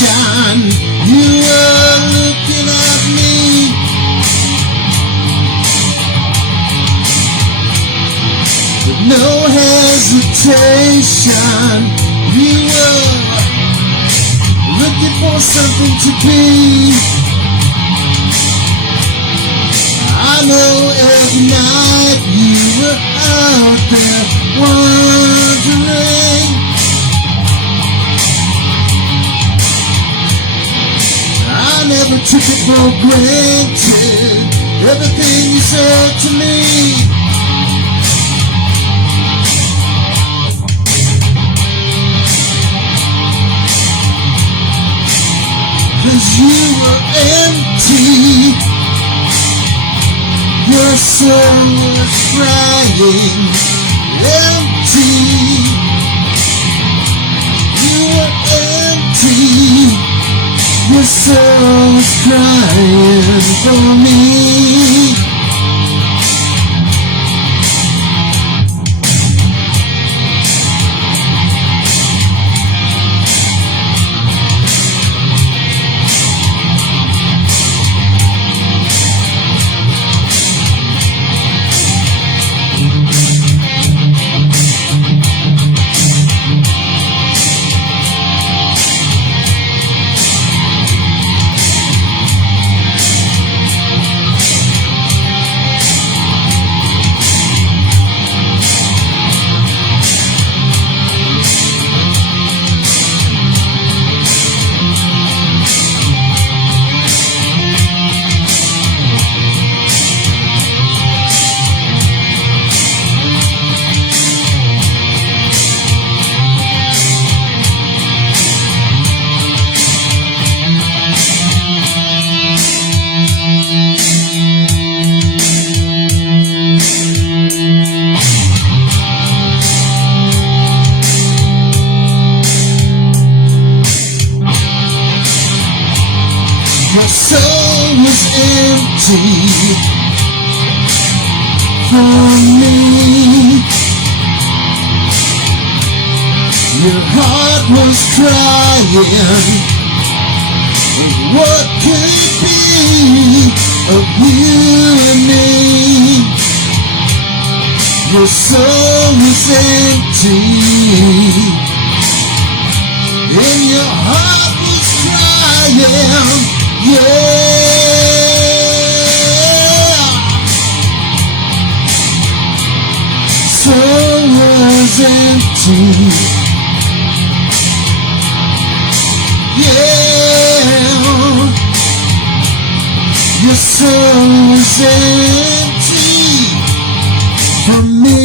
temptation. You were looking at me. With no hesitation. You were looking for something to be. I know every night you were out there wondering. I never took it for granted, everything you said to me. 'Cause you were empty. Your soul was crying, empty. You were empty. Your soul was crying for me. My soul was empty for me. Your heart was crying. What could it be of you and me? Your soul was empty, and your heart was crying. Yeah, soul was empty. Yeah, your soul was empty for me.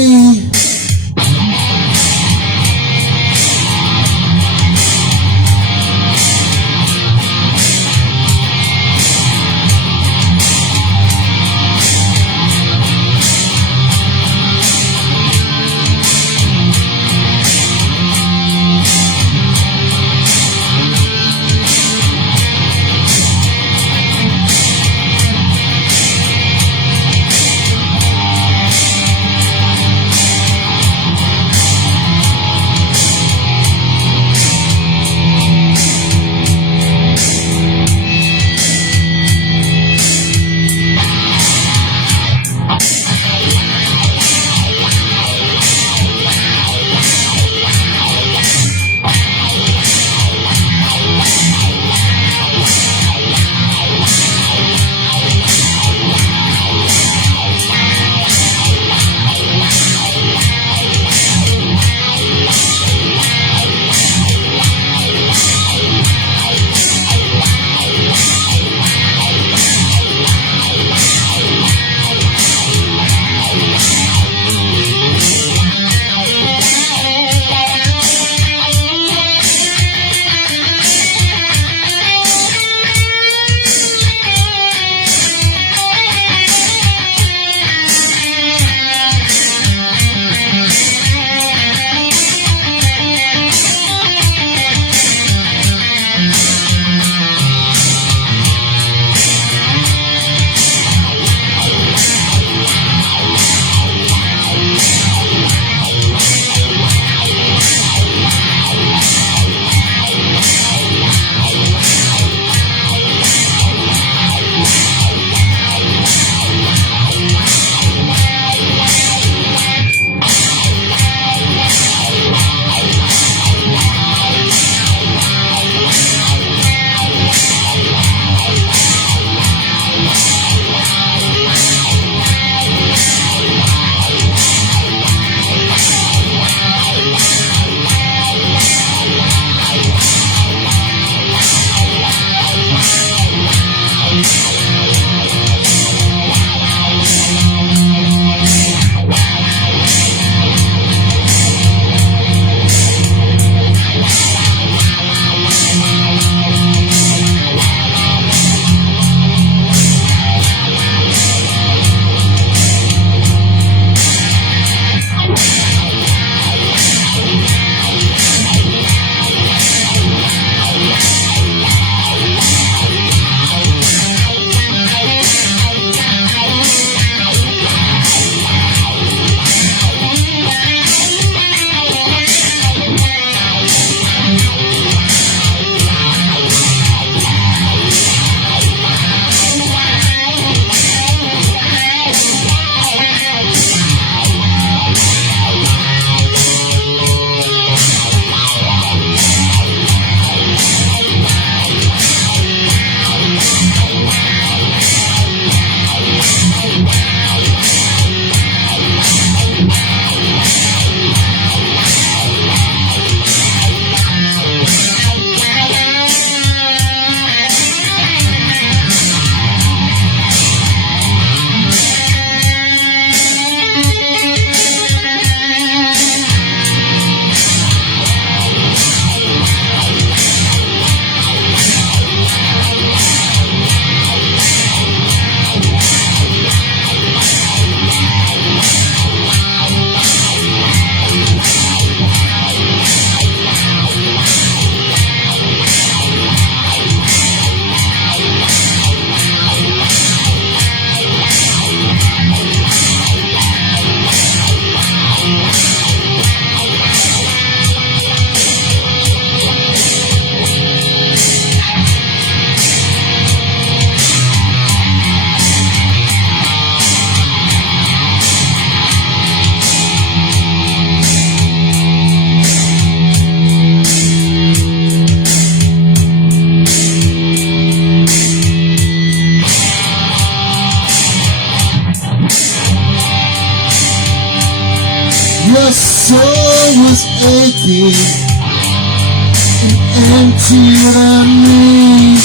aching and empty without me.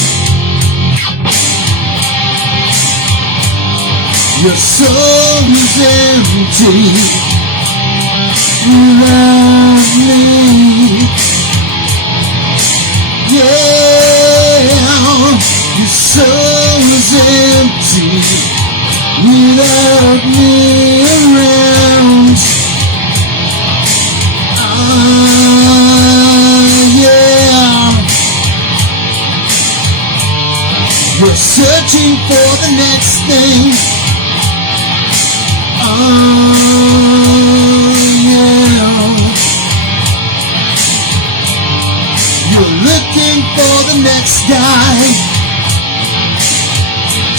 Your soul is empty without me. Yeah, your soul is empty without me around. Yeah. You're searching for the next thing. Yeah. You're looking for the next guy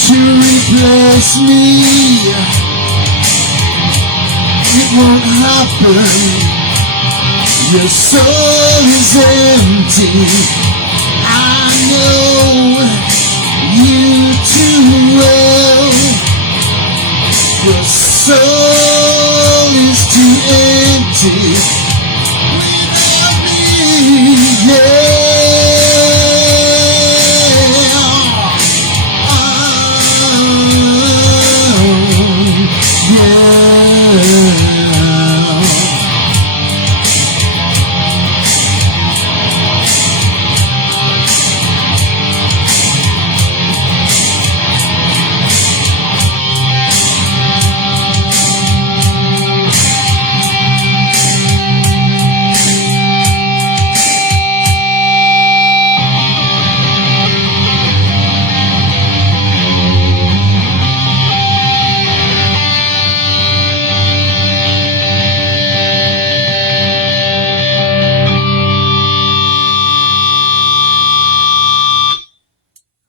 to replace me. It won't happen. Your soul is empty. I know you too well. Your soul is too empty without me. Yeah.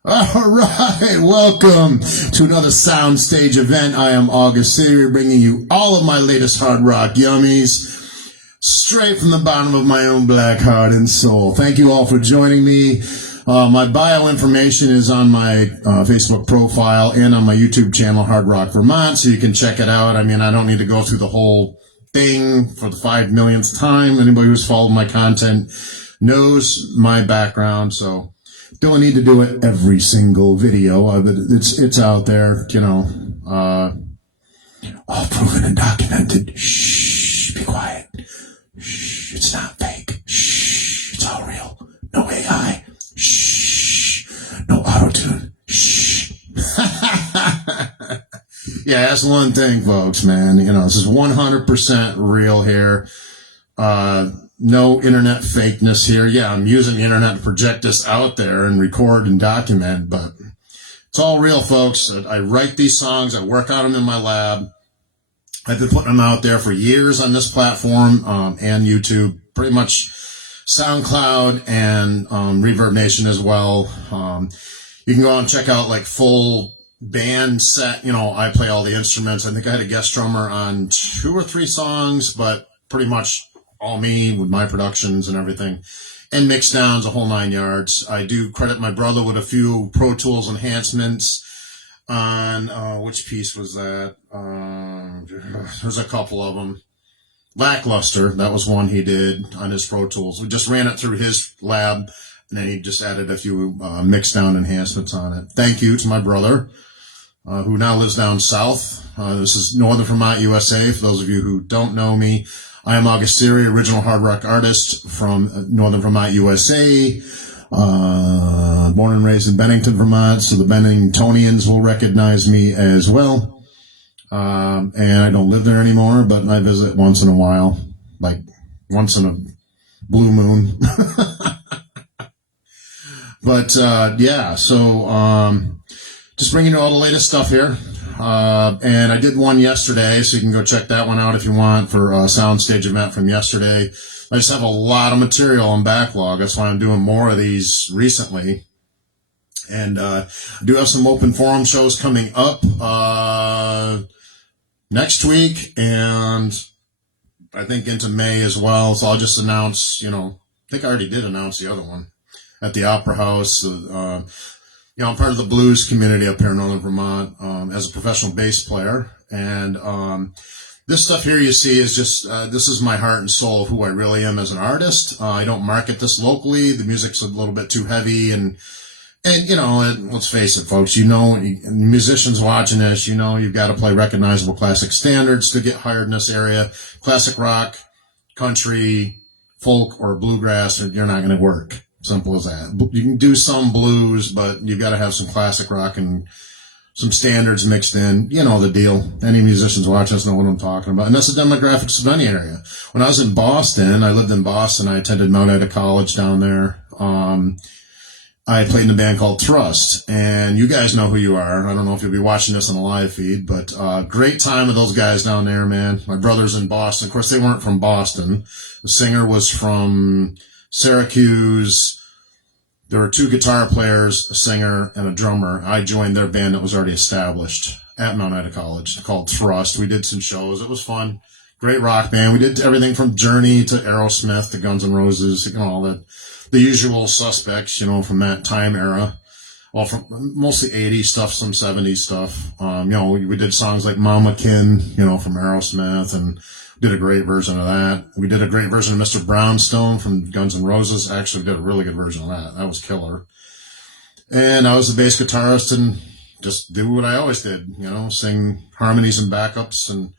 All right, welcome to another Soundstage event. I am August Siri, bringing you all of my latest hard rock yummies, straight from the bottom of my own black heart and soul. Thank you all for joining me. My bio information is on my Facebook profile and on my YouTube channel, Hard Rock Vermont, so you can check it out. I mean, I don't need to go through the whole thing for the 5 millionth time. Anybody who's followed my content knows my background, so don't need to do it every single video. But it's out there, you know, all proven and documented. Shh, be quiet. Shh, it's not fake. Shh, it's all real. No AI. Shh, no auto-tune. Shh. Yeah, that's one thing, folks, man. You know, this is 100% real here. No internet fakeness here. Yeah, I'm using the internet to project this out there and record and document, but it's all real, folks. I write these songs. I work on them in my lab. I've been putting them out there for years on this platform and YouTube, pretty much SoundCloud and Reverb Nation as well. You can go and check out like full band set. You know, I play all the instruments. I think I had a guest drummer on 2 or 3 songs, but pretty much all me with my productions and everything, and mix downs, a whole 9 yards. I do credit my brother with a few Pro Tools enhancements on, which piece was that? There's a couple of them. Lackluster, that was one he did on his Pro Tools. We just ran it through his lab, and then he just added a few mix down enhancements on it. Thank you to my brother, who now lives down south. This is Northern Vermont, USA. For those of you who don't know me, I am August Siri, original hard rock artist from Northern Vermont, USA. Born and raised in Bennington, Vermont, so the Benningtonians will recognize me as well. And I don't live there anymore, but I visit once in a while, like once in a blue moon. But yeah, so just bringing you all the latest stuff here. And I did one yesterday, so you can go check that one out if you want for a Soundstage event from yesterday. I just have a lot of material on backlog. That's why I'm doing more of these recently. And I do have some open forum shows coming up next week, and I think into May as well. So I'll just announce, you know, I think I already did announce the other one at the Opera House. You know, I'm part of the blues community up here in Northern Vermont as a professional bass player. And This stuff here you see is just, this is my heart and soul of who I really am as an artist. I don't market this locally. The music's a little bit too heavy and you know, let's face it, folks, you know, musicians watching this, you know, you've got to play recognizable classic standards to get hired in this area. Classic rock, country, folk, or bluegrass, you're not going to work. Simple as that. You can do some blues, but you've got to have some classic rock and some standards mixed in. You know the deal. Any musicians watching us know what I'm talking about. And that's the demographics of any area. When I was in Boston, I lived in Boston. I attended Mount Ida College down there. I played in a band called Thrust, and you guys know who you are. I don't know if you'll be watching this on the live feed, but great time with those guys down there, man. My brother's in Boston. Of course, they weren't from Boston. The singer was from Syracuse. There were two guitar players, a singer, and a drummer. I joined their band that was already established at Mount Ida College called Thrust. We did some shows. It was fun. Great rock band. We did everything from Journey to Aerosmith to Guns N' Roses, you know, all that. The usual suspects, you know, from that time era. Well, from mostly 80s stuff, some 70s stuff. You know, we did songs like Mama Kin, you know, from Aerosmith, and did a great version of that. We did a great version of Mr. Brownstone from Guns N' Roses. Actually did a really good version of that. That was killer. And I was the bass guitarist and just did what I always did, you know, sing harmonies and backups. And,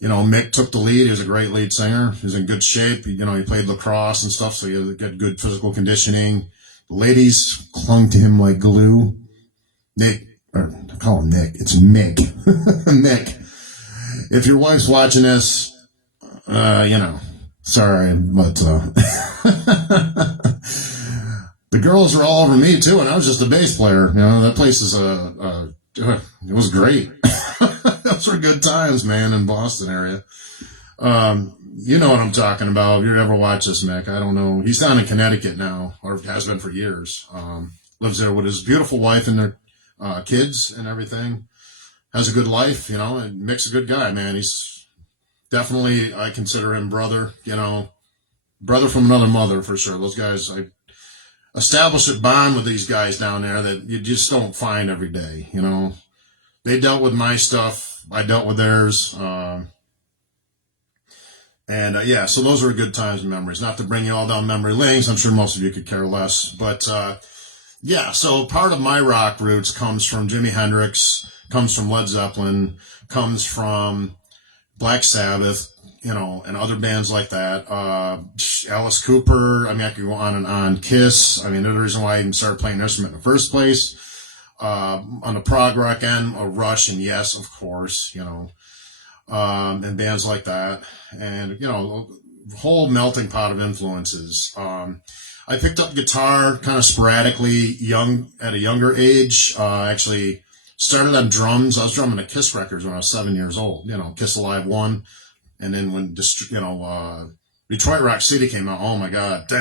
you know, Mick took the lead. He was a great lead singer. He was in good shape. You know, he played lacrosse and stuff, so he had good physical conditioning. The ladies clung to him like glue. Nick, or I call him Nick. It's Mick. Mick. If your wife's watching this, you know, sorry, but the girls were all over me too, and I was just a bass player. You know, that place is it was great. Those were good times, man, in Boston area. You know what I'm talking about. If you ever watch this, Mick, I don't know. He's down in Connecticut now, or has been for years. Lives there with his beautiful wife and their kids and everything. Has a good life, you know, and Mick's a good guy, man. He's definitely, I consider him brother, you know, brother from another mother for sure. Those guys, I established a bond with these guys down there that you just don't find every day, you know. They dealt with my stuff. I dealt with theirs. Yeah, so those were good times and memories. Not to bring you all down memory lanes. I'm sure most of you could care less. But, yeah, so part of my rock roots comes from Jimi Hendrix, comes from Led Zeppelin, comes from Black Sabbath, you know, and other bands like that. Alice Cooper, I mean, I could go on and on. Kiss, I mean, the reason why I even started playing an instrument in the first place. On the prog rock end, Rush and Yes, of course, you know, and bands like that. And, you know, whole melting pot of influences. I picked up guitar kind of sporadically at a younger age. Actually started on drums. I was drumming the Kiss records when I was 7 years old, you know, Kiss Alive 1. And then when, you know, Detroit Rock City came out, oh my God. Oh,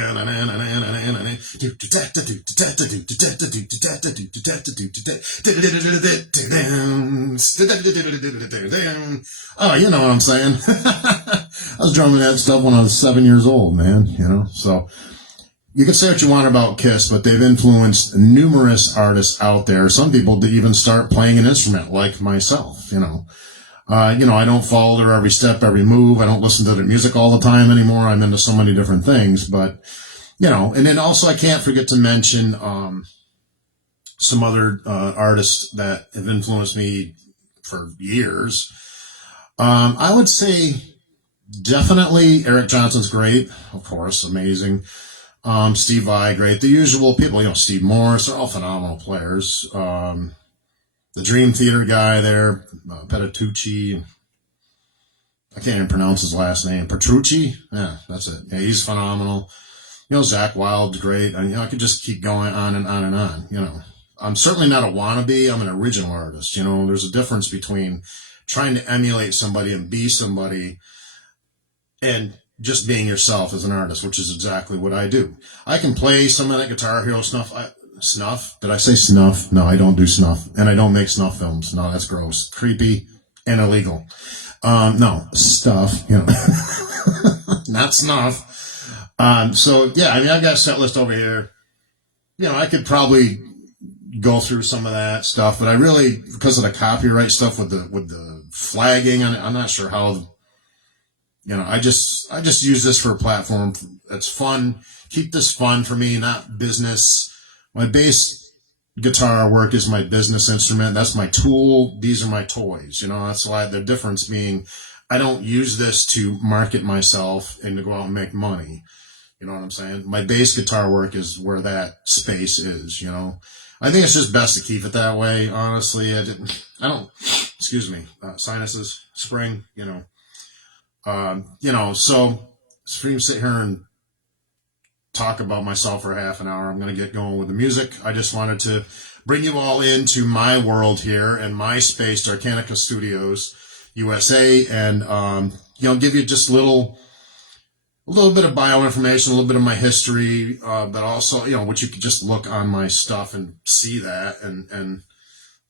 you know what I'm saying. I was drumming that stuff when I was 7 years old, man, you know, so you can say what you want about Kiss, but they've influenced numerous artists out there. Some people to even start playing an instrument like myself, you know. You know, I don't follow their every step, every move. I don't listen to their music all the time anymore. I'm into so many different things, but, you know, and then also I can't forget to mention, some other, artists that have influenced me for years. I would say definitely Eric Johnson's great, of course, amazing. Steve Vai, great. The usual people, you know, Steve Morris, they're all phenomenal players. The Dream Theater guy there, Petrucci. I can't even pronounce his last name. Petrucci? Yeah, that's it. Yeah, he's phenomenal. You know, Zakk Wylde's great. I mean, I could just keep going on and on and on, you know. I'm certainly not a wannabe. I'm an original artist. You know, there's a difference between trying to emulate somebody and be somebody and just being yourself as an artist, which is exactly what I do. I can play some of that Guitar Hero stuff. Snuff? Did I say snuff? No, I don't do snuff. And I don't make snuff films. No, that's gross. Creepy and illegal. No, stuff, you know. Not snuff. So, yeah, I mean, I got a set list over here. You know, I could probably go through some of that stuff, but I really, because of the copyright stuff with the flagging. I'm not sure how, I just use this for a platform that's fun. Keep this fun for me, not business. My bass guitar work is my business instrument. That's my tool. These are my toys. That's why the difference being I don't use this to market myself and to go out and make money. You know what I'm saying? My bass guitar work is where that space is, I think it's just best to keep it that way. Honestly, I don't, excuse me, sinuses, spring, so stream sit here and talk about myself for half an hour. I'm going to get going with the music. I just wanted to bring you all into my world here and my space, Darkanica Studios USA, and give you just a little bit of bio information, a little bit of my history, but also which you could just look on my stuff and see that. And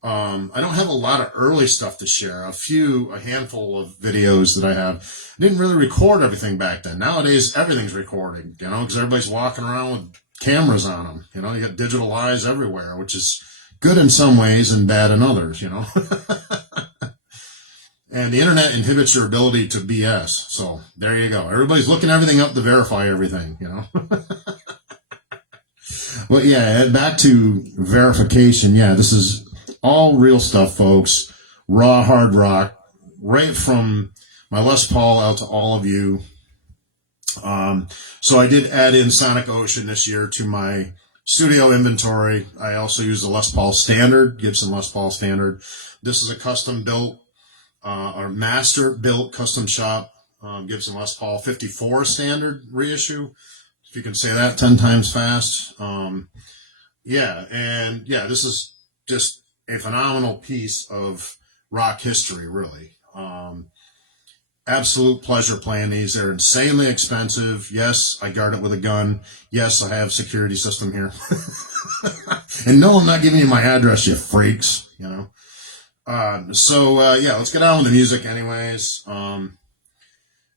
I don't have a lot of early stuff to share. A handful of videos that I have. I didn't really record everything back then. Nowadays, everything's recorded, because everybody's walking around with cameras on them. You got digital eyes everywhere, which is good in some ways and bad in others, And the internet inhibits your ability to BS. So there you go. Everybody's looking everything up to verify everything, But yeah, back to verification. Yeah, this is all real stuff, folks. Raw hard rock, right from my Les Paul out to all of you. So I did add in Sonic Ocean this year to my studio inventory. I also use the Les Paul Standard, Gibson Les Paul Standard. This is a custom built, or master built custom shop, Gibson Les Paul 54 Standard reissue. If you can say that 10 times fast. This is just a phenomenal piece of rock history, really. Absolute pleasure playing these. They're insanely expensive. Yes, I guard it with a gun. Yes, I have security system here. And no, I'm not giving you my address, you freaks, let's get on with the music anyways.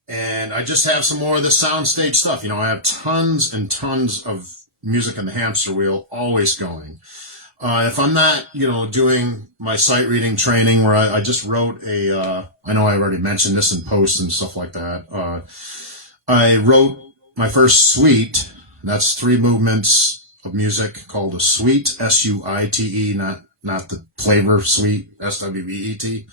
And I just have some more of the soundstage stuff. I have tons and tons of music in the hamster wheel always going. If I'm not, doing my sight reading training where I just wrote I know I already mentioned this in posts and stuff like that. I wrote my first suite. That's 3 movements of music called a suite, S-U-I-T-E, not the flavor suite, S-W-E-E-T.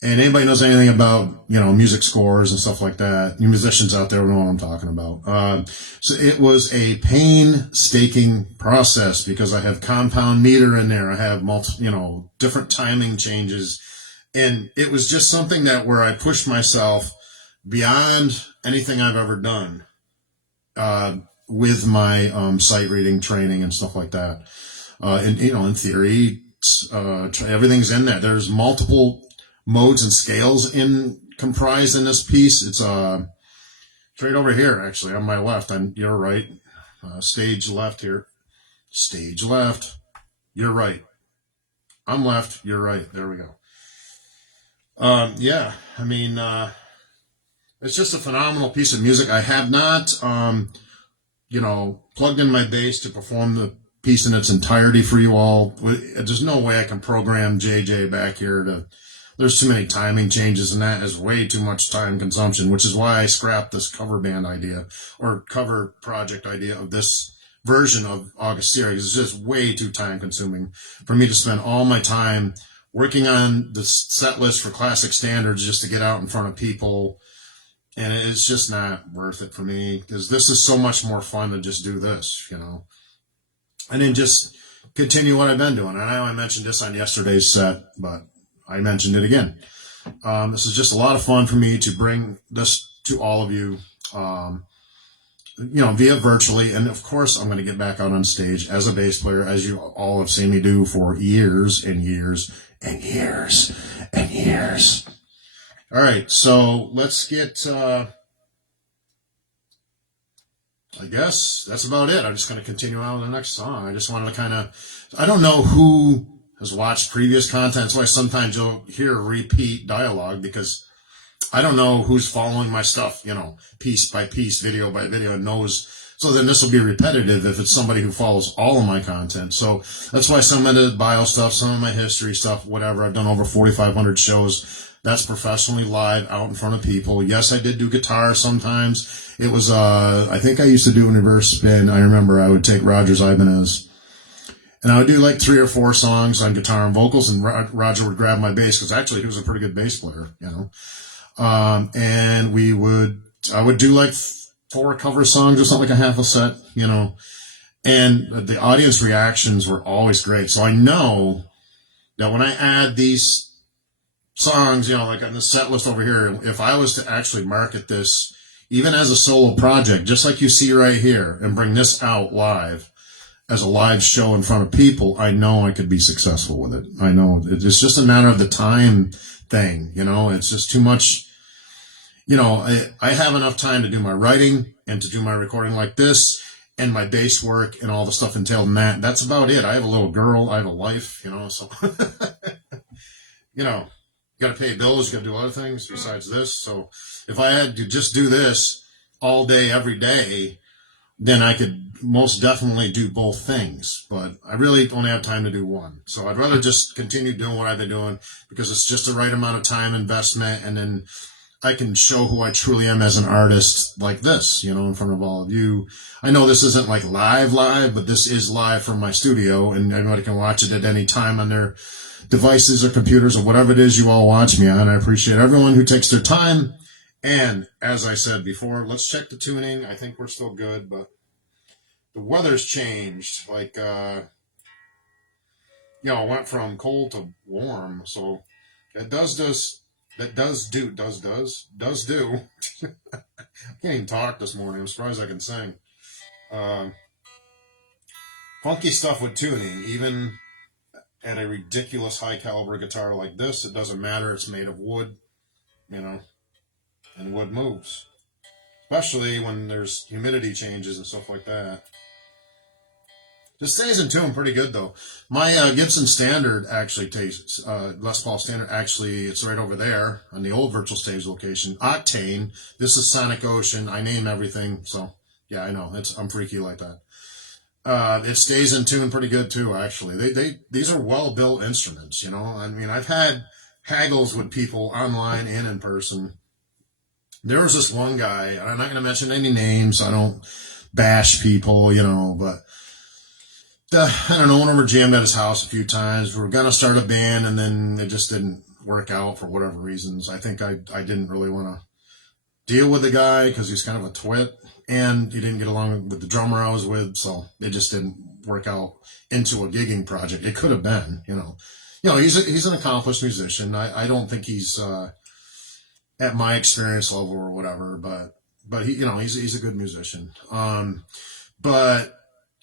And anybody knows anything about, music scores and stuff like that, you musicians out there know what I'm talking about. So it was a painstaking process because I have compound meter in there. I have multiple, different timing changes. And it was just something where I pushed myself beyond anything I've ever done, with my, sight reading training and stuff like that. In theory, everything's in there. There's multiple modes and scales comprised in this piece. It's right over here, actually, on my left. You're right. Stage left here. Stage left. You're right. I'm left. You're right. There we go. It's just a phenomenal piece of music. I have not, plugged in my bass to perform the piece in its entirety for you all. There's no way I can program JJ back here there's too many timing changes, and that is way too much time consumption, which is why I scrapped this cover band idea or cover project idea of this version of August Series. It's just way too time consuming for me to spend all my time working on the set list for classic standards just to get out in front of people. And it's just not worth it for me because this is so much more fun to just do this, and then just continue what I've been doing. And I know I mentioned this on yesterday's set, but I mentioned it again. This is just a lot of fun for me to bring this to all of you, via virtually. And of course, I'm going to get back out on stage as a bass player, as you all have seen me do for years and years and years and years. All right. So let's get, I guess that's about it. I'm just going to continue on with the next song. I just wanted to I don't know who has watched previous content. That's why sometimes you'll hear repeat dialogue because I don't know who's following my stuff, piece by piece, video by video, and knows So then this will be repetitive if it's somebody who follows all of my content. So that's why some of the bio stuff, some of my history stuff, whatever, I've done over 4,500 shows. That's professionally live out in front of people. Yes, I did do guitar sometimes. It was, I think I used to do an reverse spin. I remember I would take Roger's Ibanez and I would do like 3 or 4 songs on guitar and vocals, and Roger would grab my bass because actually he was a pretty good bass player, you know. And I would do like 4 cover songs or something, like a half a set, you know, and the audience reactions were always great. So I know that when I add these songs, you know, like on the set list over here, if I was to actually market this, even as a solo project, just like you see right here, and bring this out live as a live show in front of people, I know I could be successful with it. I know it's just a matter of the time thing, you know, it's just too much. You know, I have enough time to do my writing and to do my recording like this and my bass work and all the stuff entailed in that. That's about it. I have a little girl. I have a life, you know, so, you know, you got to pay bills. You got to do other things besides this. So if I had to just do this all day, every day, then I could most definitely do both things. But I really only have time to do one. So I'd rather just continue doing what I've been doing because it's just the right amount of time investment, and then I can show who I truly am as an artist like this, you know, in front of all of you. I know this isn't like live, but this is live from my studio, and everybody can watch it at any time on their devices or computers or whatever it is you all watch me on. I appreciate everyone who takes their time. And as I said before, let's check the tuning. I think we're still good, but the weather's changed. Like, you know, it went from cold to warm. So it does do. I can't even talk this morning. I'm surprised I can sing. Funky stuff with tuning, even at a ridiculous high caliber guitar like this, it doesn't matter. It's made of wood, you know, and wood moves, especially when there's humidity changes and stuff like that. Just stays in tune pretty good, though. My Gibson Standard actually tastes, Les Paul Standard, actually, it's right over there on the old Virtual Stage location. Octane, this is Sonic Ocean. I name everything, so yeah, I know. I'm freaky like that. It stays in tune pretty good, too, actually. These are well-built instruments, you know. I mean, I've had haggles with people online and in person. There was this one guy, I'm not going to mention any names. I don't bash people, you know, but I don't know, went over jammed at his house a few times. We were going to start a band, and then it just didn't work out for whatever reasons. I think I didn't really want to deal with the guy because he's kind of a twit, and he didn't get along with the drummer I was with, so it just didn't work out into a gigging project. It could have been, you know. You know, he's an accomplished musician. I don't think he's at my experience level or whatever, but he, you know, he's a good musician. But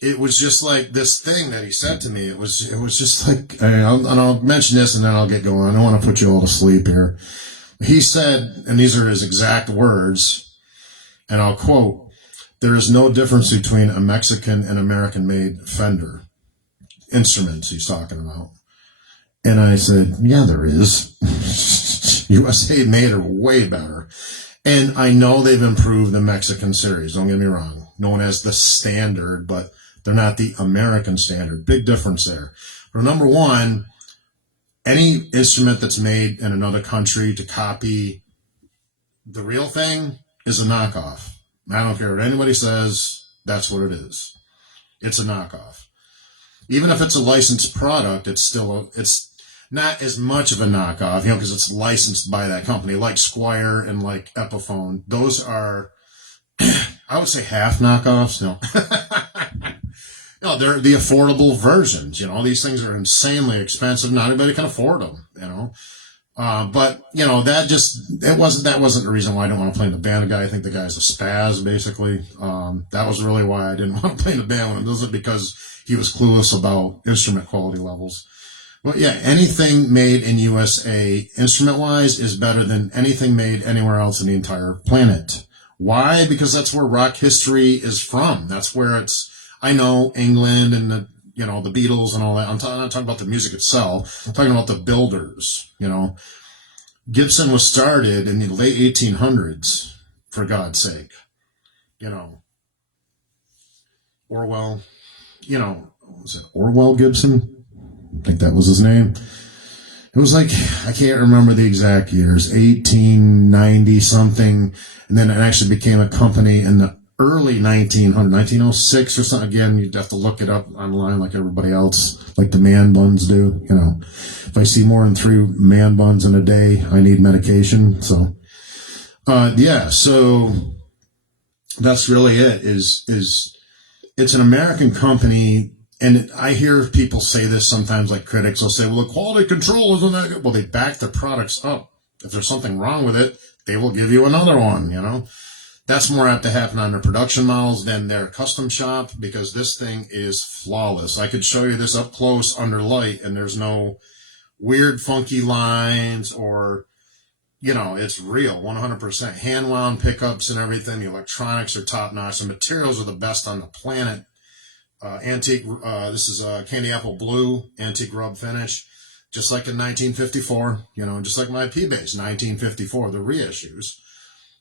it was just like this thing that he said to me. It was just like, and I'll mention this and then I'll get going. I don't want to put you all to sleep here. He said, and these are his exact words, and I'll quote, "There is no difference between a Mexican and American-made Fender instruments," he's talking about. And I said, yeah, there is. USA made are way better. And I know they've improved the Mexican series, don't get me wrong, known as the Standard, but they're not the American Standard. Big difference there. But number one, any instrument that's made in another country to copy the real thing is a knockoff. I don't care what anybody says, that's what it is. It's a knockoff. Even if it's a licensed product, it's not as much of a knockoff, you know, because it's licensed by that company, like Squier and like Epiphone. Those are, I would say, half knockoffs. No. No, they're the affordable versions. You know, these things are insanely expensive. Not everybody can afford them, you know. But, you know, that wasn't the reason why I didn't want to play in the band. The guy, I think the guy's a spaz, basically. That was really why I didn't want to play in the band with him. It wasn't because he was clueless about instrument quality levels. But yeah, anything made in USA, instrument-wise, is better than anything made anywhere else in the entire planet. Why? Because that's where rock history is from. That's where I know England and the Beatles and all that. I'm not talking about the music itself. I'm talking about the builders, you know. Gibson was started in the late 1800s, for God's sake, you know. Orwell, was it Orwell Gibson? I think that was his name. It was like, I can't remember the exact years, 1890 something. And then it actually became a company in the early 1906 or something. Again, you'd have to look it up online like everybody else, like the man buns do. If I see more than 3 man buns in a day, I need medication. So, so that's really it is it's an American company. And I hear people say this sometimes, like critics will say, well, the quality control isn't that good. Well, they back their products up. If there's something wrong with it, they will give you another one, That's more apt to happen on their production models than their custom shop, because this thing is flawless. I could show you this up close under light, and there's no weird, funky lines or, it's real, 100%. Hand-wound pickups and everything. The electronics are top-notch. The materials are the best on the planet. Antique, this is candy apple blue, antique rub finish, just like in 1954, just like my P-Base, 1954, the reissues,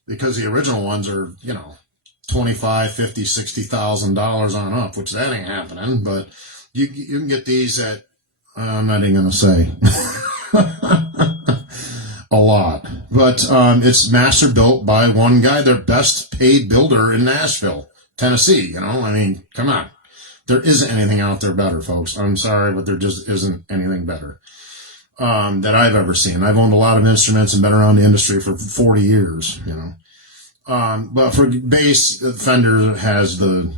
because the original ones are, $25, $50, $60,000 on up, which that ain't happening, but you can get these at, I'm not even going to say, a lot, but it's master built by one guy, their best paid builder in Nashville, Tennessee, come on. There isn't anything out there better, folks. I'm sorry, but there just isn't anything better that I've ever seen. I've owned a lot of instruments and been around the industry for 40 years, But for bass, Fender has the,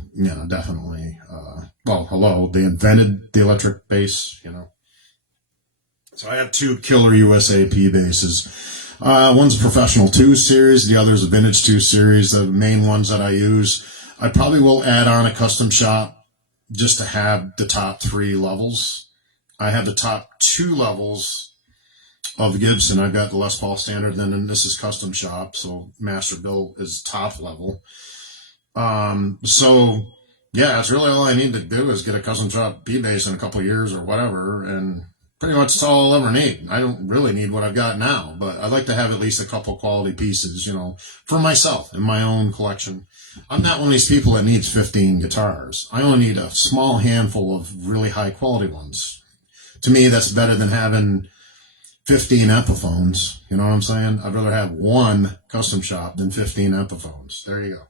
definitely, they invented the electric bass, So I have 2 killer USA P basses. One's a Professional 2 series, the other's a Vintage 2 series, the main ones that I use. I probably will add on a custom shop just to have the top 3 levels. I have the top 2 levels of Gibson. I've got the Les Paul Standard, then this is custom shop, so master build is top level. It's really all I need to do is get a custom shop P-Bass in a couple of years or whatever, and pretty much that's all I'll ever need. I don't really need what I've got now, but I'd like to have at least a couple quality pieces, for myself in my own collection. I'm not one of these people that needs 15 guitars. I only need a small handful of really high quality ones. To me, that's better than having 15 Epiphones. You know what I'm saying? I'd rather have one custom shop than 15 Epiphones. There you go.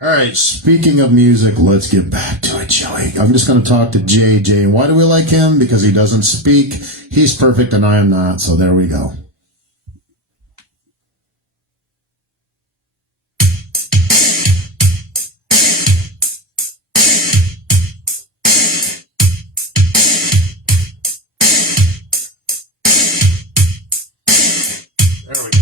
All right, speaking of music, let's get back to it, Joey. I'm just going to talk to JJ. Why do we like him? Because he doesn't speak. He's perfect and I am not, so there we go. There we go.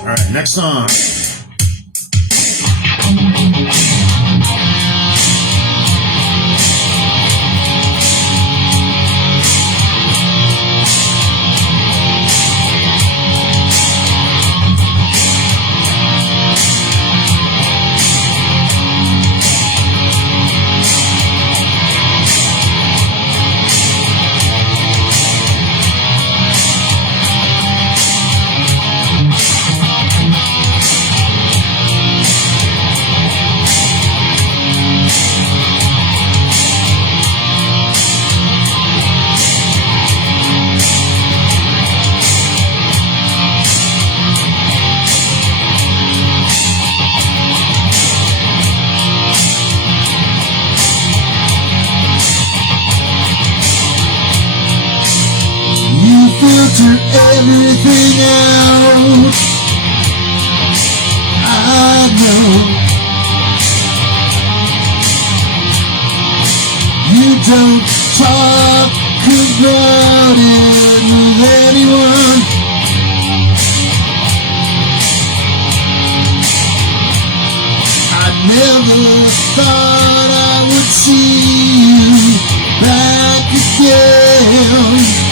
All right, next song. Filter everything out. I know you don't talk about it with anyone. I never thought I would see you back again.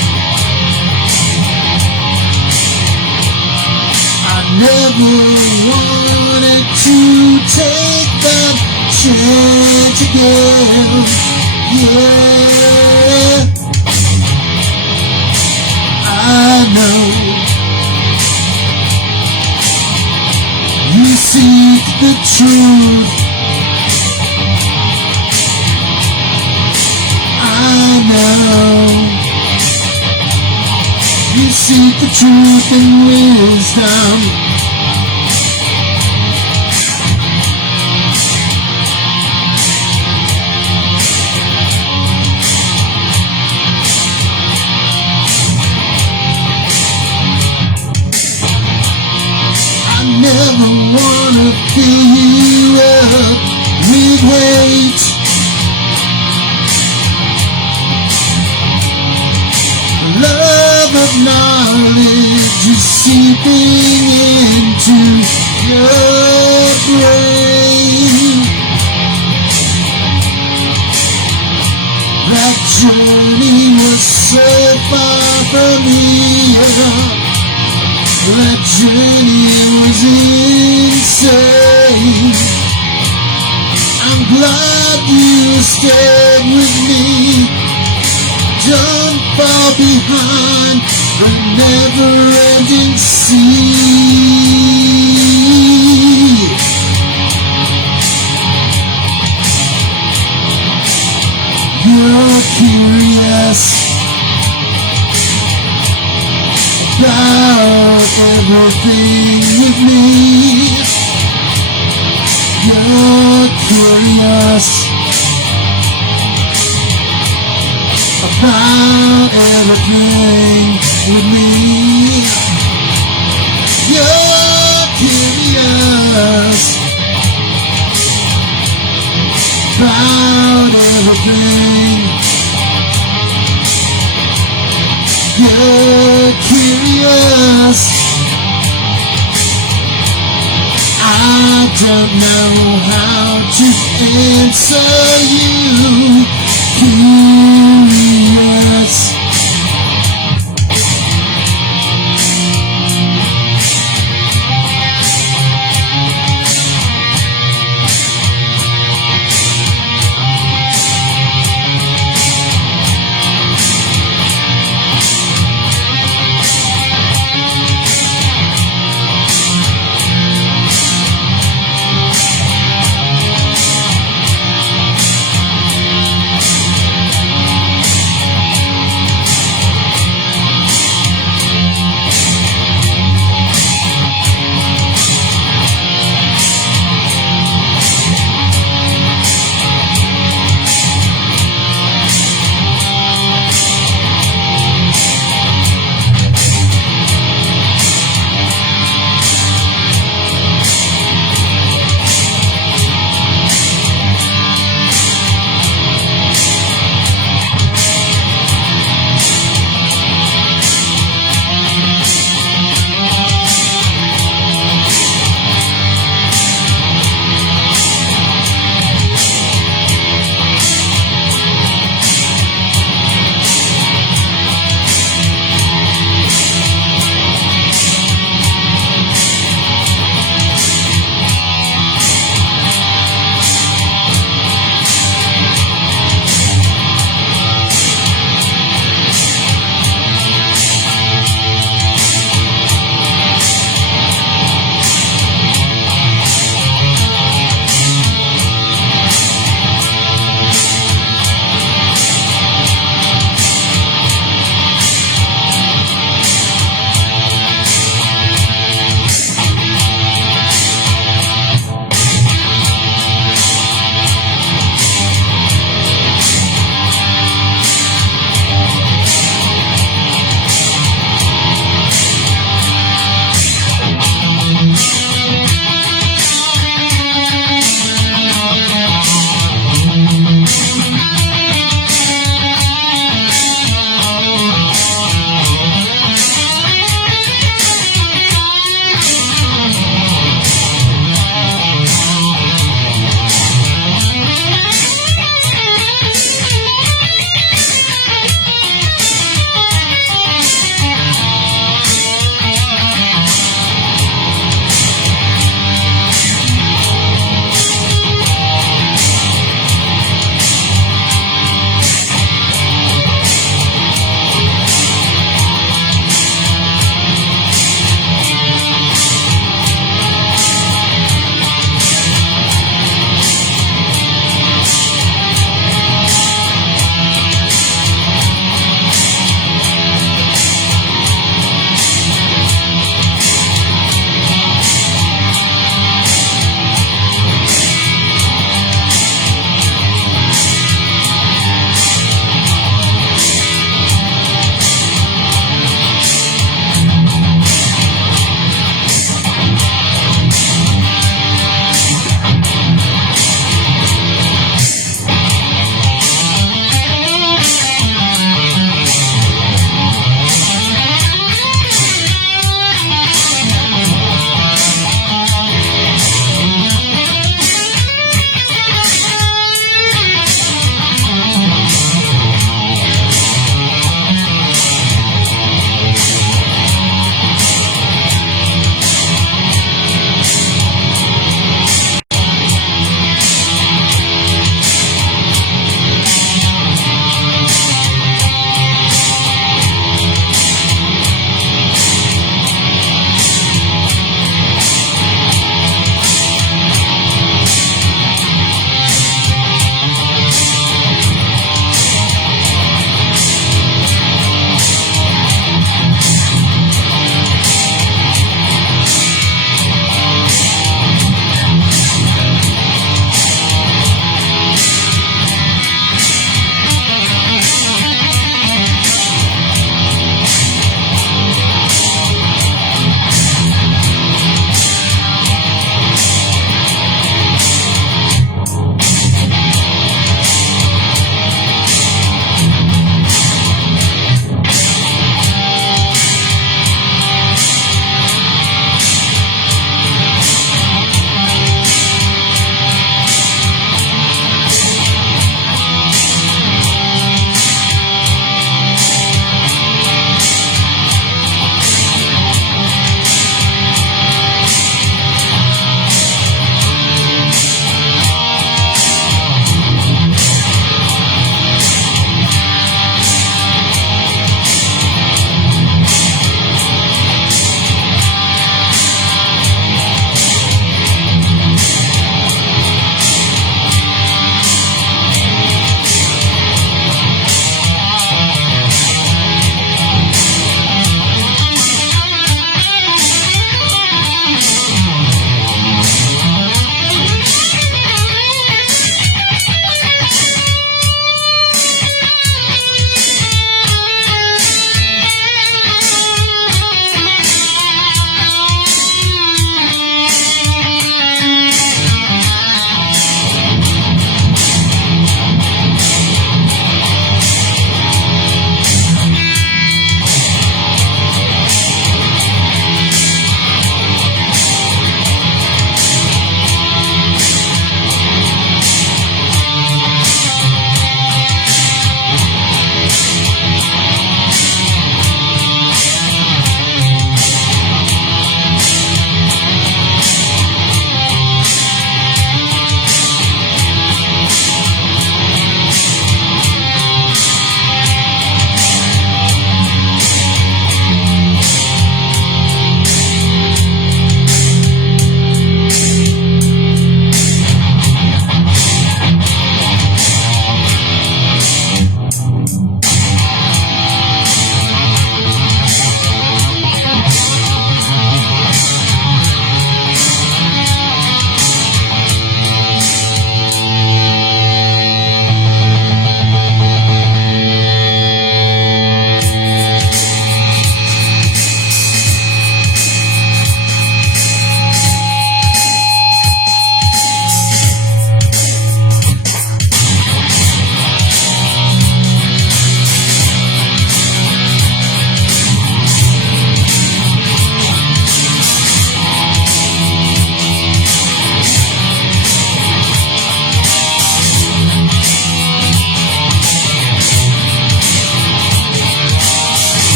Never wanted to take that chance again. Yeah, I know you seek the truth. I know you seek the truth and wisdom. Never wanna fill you up with hate. The love of knowledge is seeping into your brain. That journey was so far from here. That journey was insane. I'm glad you stayed with me. Don't fall behind the never-ending sea. You're curious about everything with me. You're curious about everything with me. You're curious about everything. You're curious. I don't know how to answer you. Curious.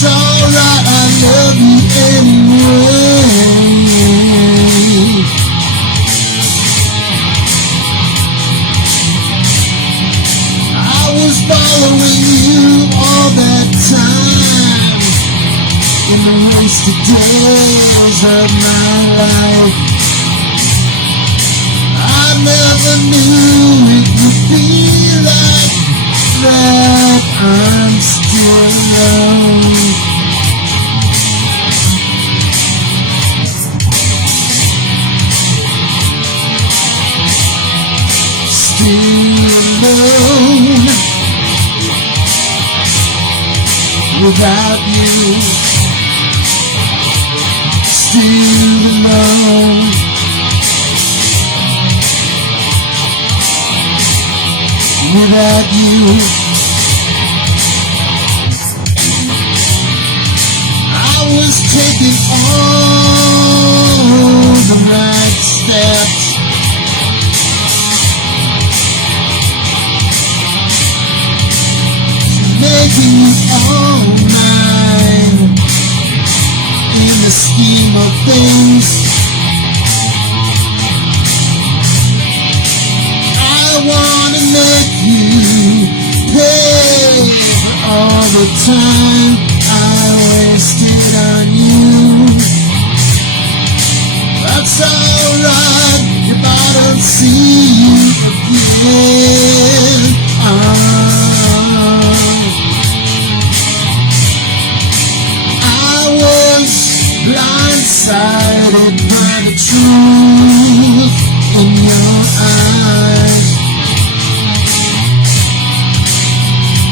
It's alright, I love you anyway. I was following you all that time in the wasted days of my life. I never knew it would be like that. I'm still alone. Still alone without you. Still alone without you. I was taking all the right steps, making you all mine in the scheme of things. I wanna make you pay for all the time I wasted on you. That's alright if I don't see you again. I was blindsided by the truth in your eyes,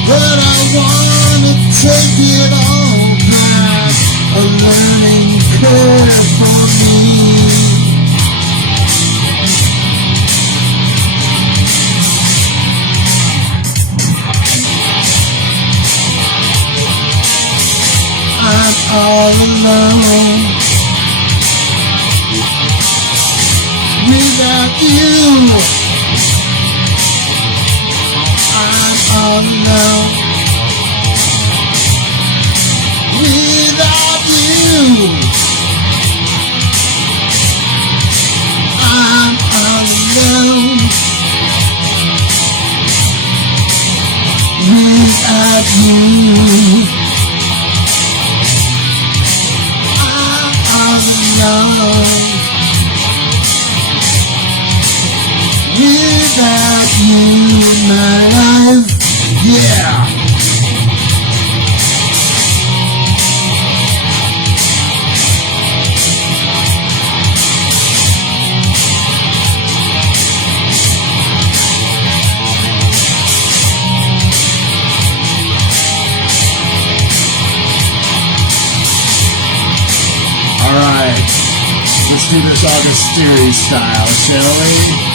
but I wanna take it all back, a learning curve for me. I'm all alone without you. I'm all alone without you. I'm all alone without you. Without you in my life, yeah. All right. Let's do this August Theory style, shall we?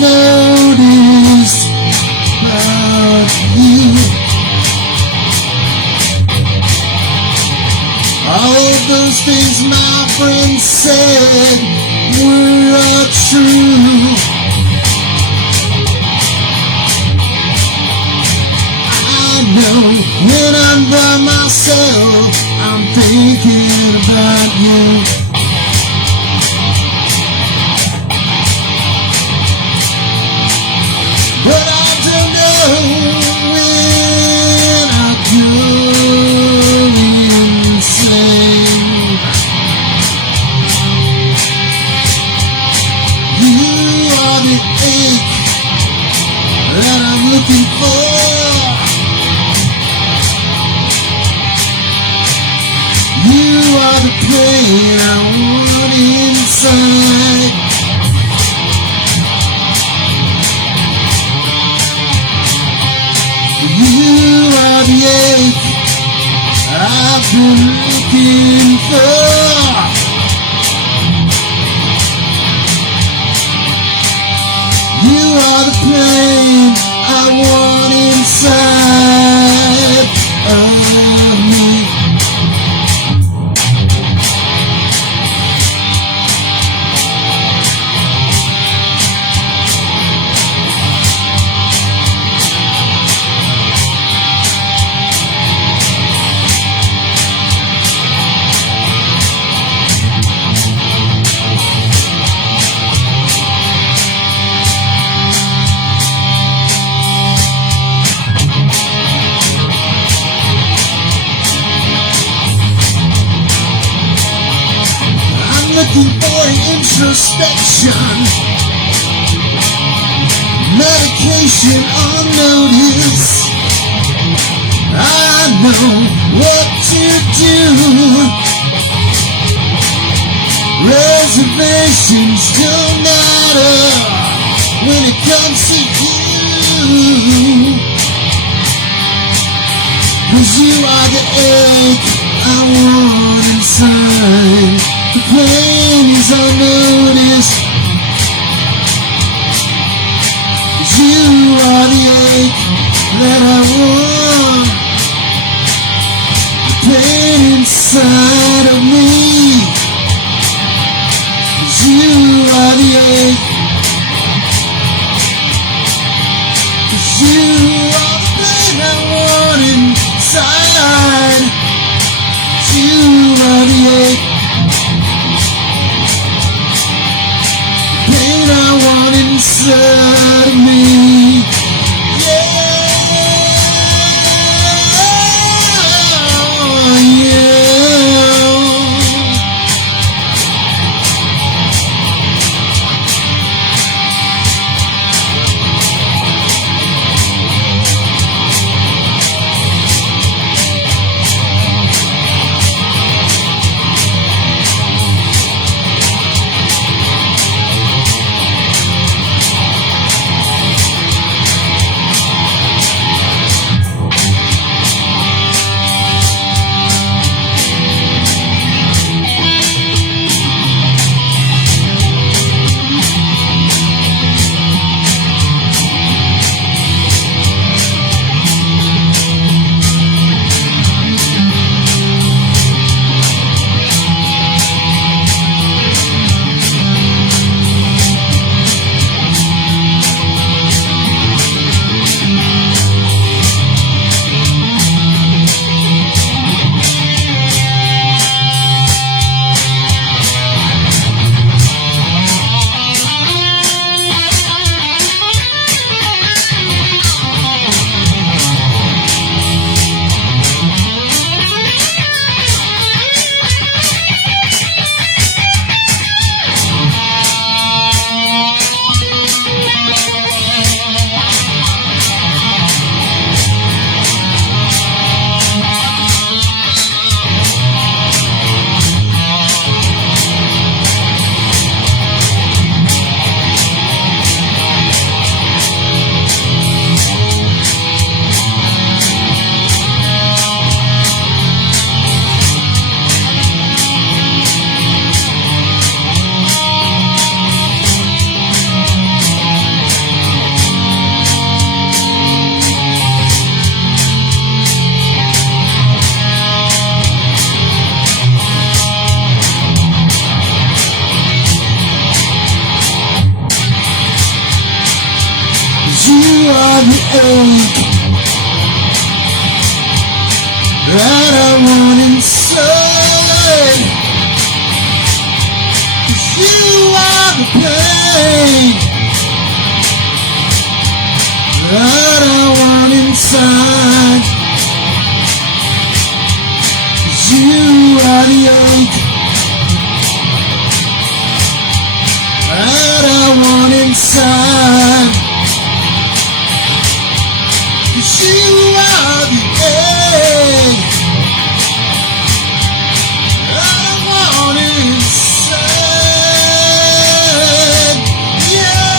noticed about you. All of those things my friends said were true. I know when I'm by myself, I'm thinking about you. But I don't know when I go insane. You are the ache that I'm looking for. You are the pain I want inside. You are the ache I've been looking for. You are the pain I want inside of me. Looking for introspection, medication on notice. I know what to do. Reservations don't matter when it comes to you. 'Cause you are the ache I want inside. The pain is unnoticed. 'Cause you are the ache that I want. The pain inside of me. 'Cause you are the ache. 'Cause you are the pain I want inside. 'Cause you are the ache. Pain I want inside of me. Yeah, yeah. ache that I want inside. 'Cause you are the pain that I want inside. 'Cause you are the ache that I want inside. 'Cause you are the ache that I want inside. Yeah.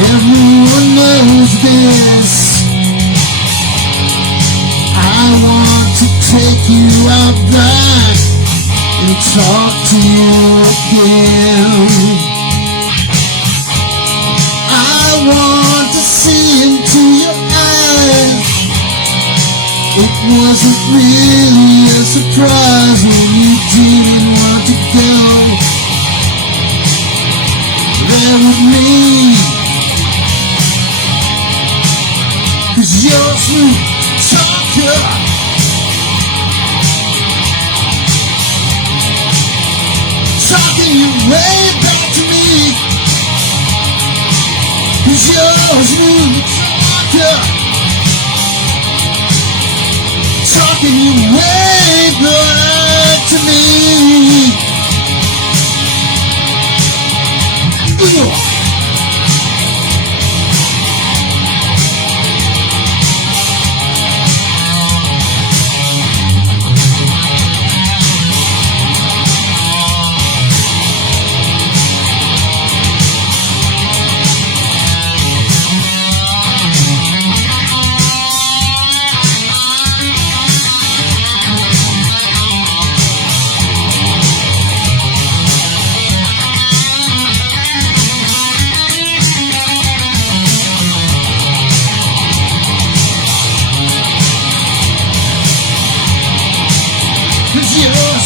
Everyone knows this. I want to take you out back and talk to you again. I want to see into your eyes. It wasn't really a surprise when you didn't want to go there with me. 'Cause you're a smooth talker. Talking your way back to me. 'Cause you're a smooth talker. Talking your way back to me. Ugh.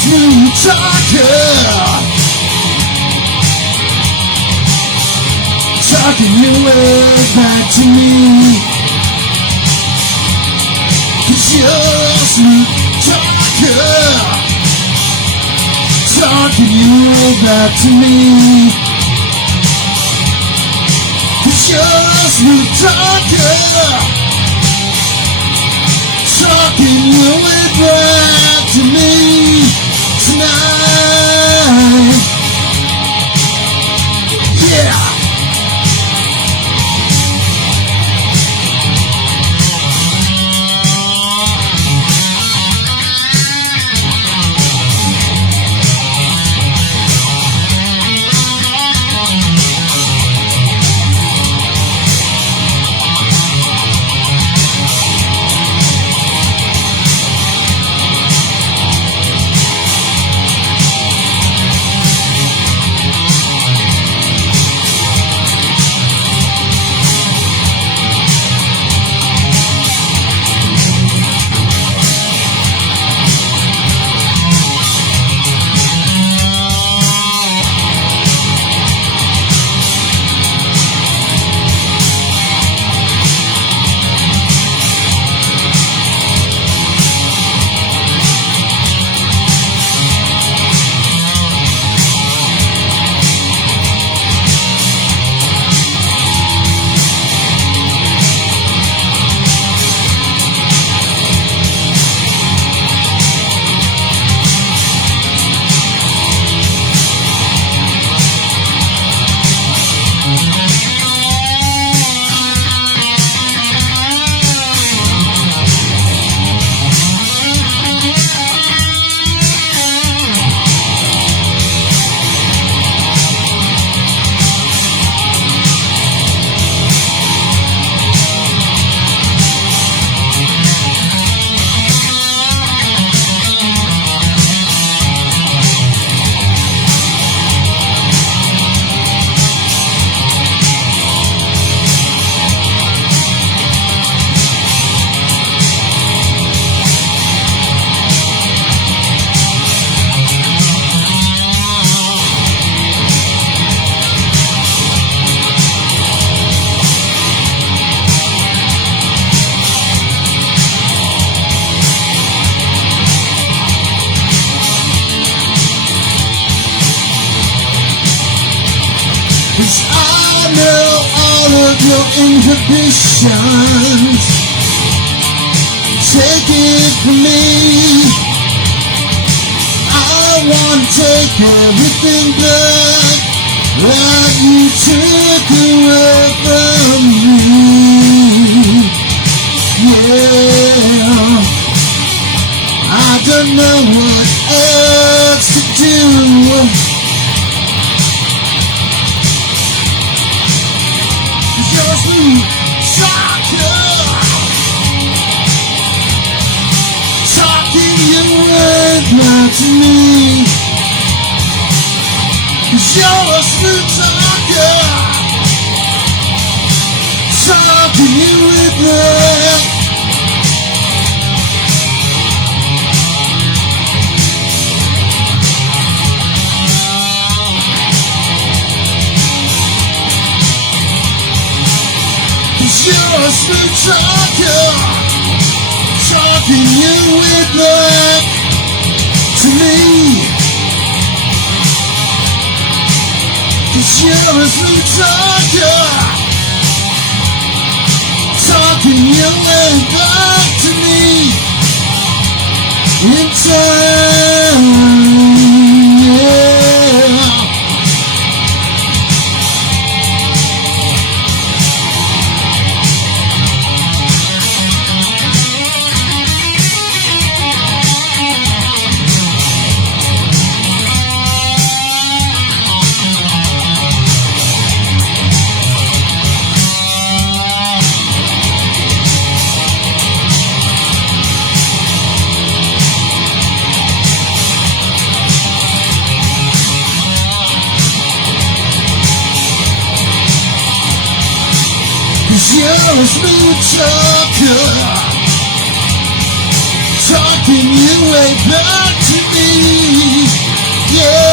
Smooth talker, talking your way back to me. 'Cause you're a smooth talker, talking your way back to me. 'Cause you're a smooth talker, talking your way back to me. Tonight, yeah. Your inhibitions, take it from me. I want to take everything back that you took away from me. Yeah, I don't know what else to do. you're a smooth talker. Talking your word back to me. 'Cause you're a smooth talker. Talking your word back. You're a smooth talker, talking your way back to me. 'Cause you're a smooth talker, talking your way back to me. In time, yeah. You're a smooth talker, talking your way back to me, yeah.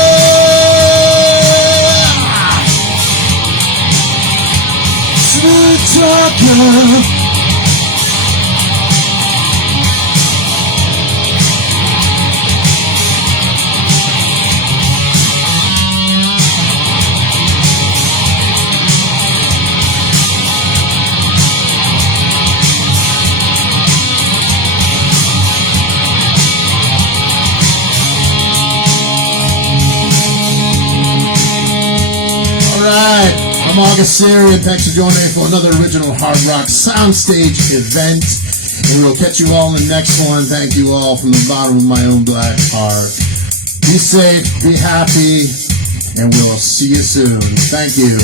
Smooth talker. I'm August Siri, and thanks for joining me for another original Hard Rock Soundstage event. And we'll catch you all in the next one. Thank you all from the bottom of my own black heart. Be safe, be happy, and we'll see you soon. Thank you.